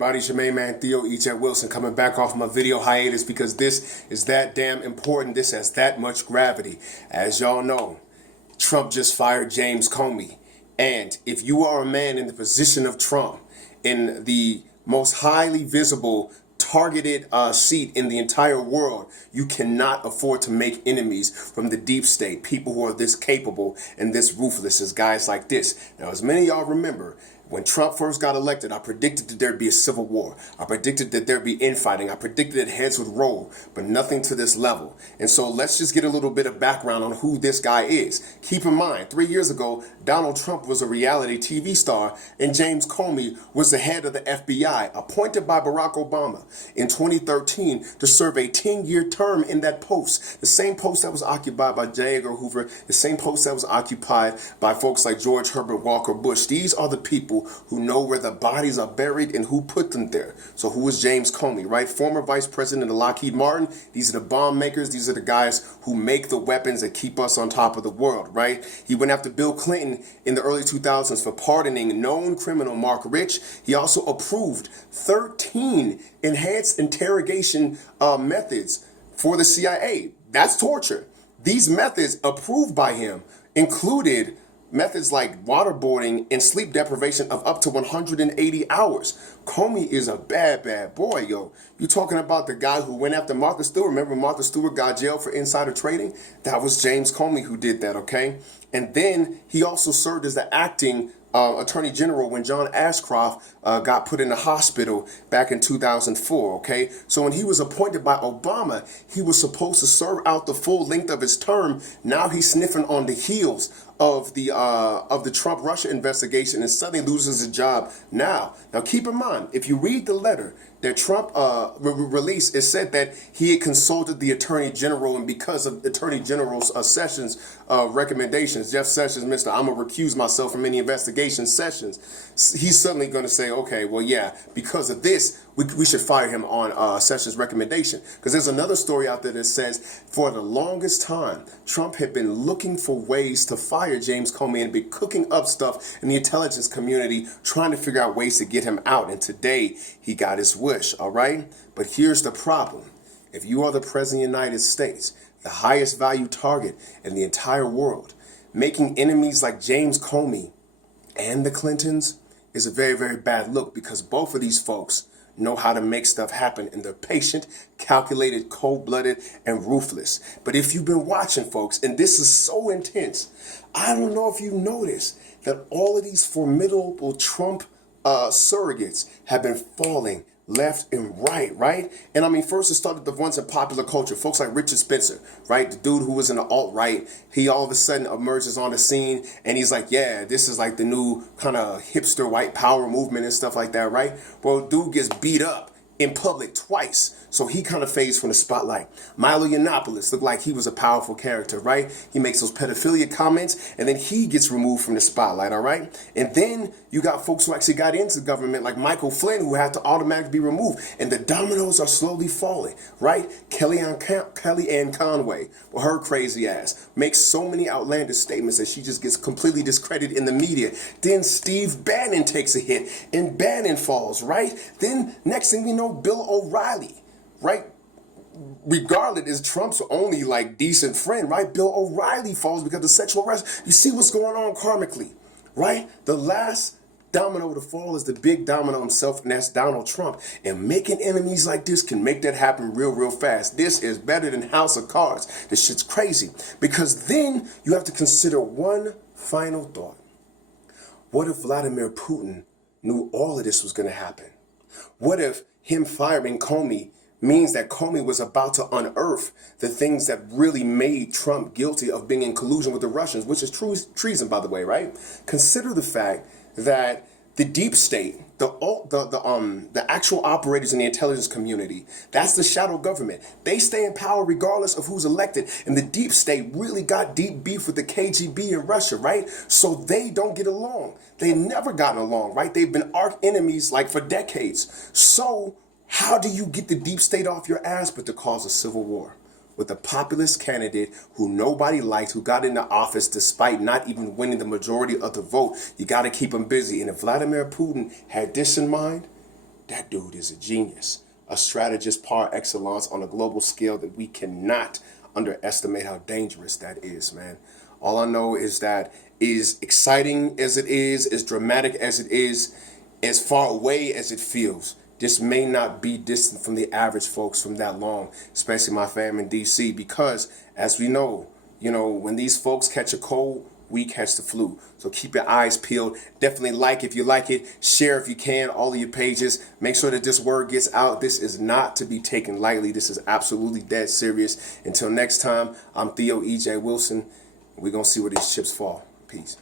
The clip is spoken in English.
everybody? It's your main man Theo E.J. Wilson coming back off my video hiatus because this is that damn important. This has that much gravity. As y'all know, Trump just fired James Comey. And if you are a man in the position of Trump, in the most highly visible targeted seat in the entire world, you cannot afford to make enemies from the deep state, people who are this capable and this ruthless as guys like this. Now, as many of y'all remember, when Trump first got elected, I predicted that there'd be a civil war. I predicted that there'd be infighting. I predicted that heads would roll, but nothing to this level. And so let's just get a little bit of background on who this guy is. Keep in mind, 3 years ago, Donald Trump was a reality TV star, and James Comey was the head of the FBI, appointed by Barack Obama in 2013 to serve a 10-year term in that post. The same post that was occupied by J. Edgar Hoover, the same post that was occupied by folks like George Herbert Walker Bush. These are the people who know where the bodies are buried and who put them there. So who is James Comey, right? Former vice president of Lockheed Martin. These are the bomb makers. These are the guys who make the weapons that keep us on top of the world, right? He went after Bill Clinton in the early 2000s for pardoning known criminal Mark Rich. He also approved 13 enhanced interrogation methods for the CIA. That's torture. These methods approved by him included methods like waterboarding and sleep deprivation of up to 180 hours. Comey is a bad, bad boy, yo. You talking about the guy who went after Martha Stewart. Remember Martha Stewart got jailed for insider trading? That was James Comey who did that, okay? And then he also served as the acting Attorney General when John Ashcroft got put in the hospital back in 2004, okay? So when he was appointed by Obama, he was supposed to serve out the full length of his term. Now he's sniffing on the heels of the Trump-Russia investigation and suddenly loses his job now. Now keep in mind, if you read the letter that Trump released, it said that he had consulted the Attorney General, and because of Attorney General's Sessions recommendations, Jeff Sessions, Mr. I'm going to recuse myself from any investigation sessions, he's suddenly going to say, okay, well, yeah, because of this, we should fire him on Sessions' recommendation. Because there's another story out there that says for the longest time, Trump had been looking for ways to fire James Comey and be cooking up stuff in the intelligence community, trying to figure out ways to get him out. And today he got his wish, all right? But here's the problem. If you are the President of the United States, the highest value target in the entire world, making enemies like James Comey and the Clintons is a very, very bad look, because both of these folks know how to make stuff happen, and they're patient, calculated, cold-blooded, and ruthless. But if you've been watching, folks, and this is so intense, I don't know if you noticed that all of these formidable Trump surrogates have been falling left and right? And I mean, first it started the ones in popular culture, folks like Richard Spencer, right? The dude who was in the alt-right, he all of a sudden emerges on the scene and he's like, yeah, this is like the new kind of hipster white power movement and stuff like that, right? Well, dude gets beat up in public twice, so he kind of fades from the spotlight. Milo Yiannopoulos looked like he was a powerful character, right? He makes those pedophilia comments, and then he gets removed from the spotlight, all right? And then you got folks who actually got into government, like Michael Flynn, who had to automatically be removed, and the dominoes are slowly falling, right? Kellyanne Conway, with her crazy ass, makes so many outlandish statements that she just gets completely discredited in the media. Then Steve Bannon takes a hit, and Bannon falls, right? Then next thing you know, Bill O'Reilly, right? Regardless, is Trump's only like decent friend, right? Bill O'Reilly falls because of sexual harassment. You see what's going on karmically, right? The last domino to fall is the big domino himself, and that's Donald Trump. And making enemies like this can make that happen real, real fast. This is better than House of Cards. This shit's crazy. Because then you have to consider one final thought. What if Vladimir Putin knew all of this was going to happen? What if him firing Comey means that Comey was about to unearth the things that really made Trump guilty of being in collusion with the Russians, which is treason, by the way, right? Consider the fact that the deep state, the actual operators in the intelligence community, that's the shadow government. They stay in power regardless of who's elected. And the deep state really got deep beef with the KGB in Russia, right? So they don't get along. They never gotten along, right? They've been arch enemies like for decades. So how do you get the deep state off your ass but to cause a civil war with a populist candidate who nobody liked, who got into office despite not even winning the majority of the vote? You got to keep him busy. And if Vladimir Putin had this in mind, that dude is a genius, a strategist par excellence on a global scale that we cannot underestimate how dangerous that is, man. All I know is that as exciting as it is, as dramatic as it is, as far away as it feels, this may not be distant from the average folks from that long, especially my fam in DC, because as we know, when these folks catch a cold, we catch the flu. So keep your eyes peeled. Definitely like if you like it. Share if you can, all of your pages. Make sure that this word gets out. This is not to be taken lightly. This is absolutely dead serious. Until next time, I'm Theo E.J. Wilson. We're going to see where these chips fall. Peace.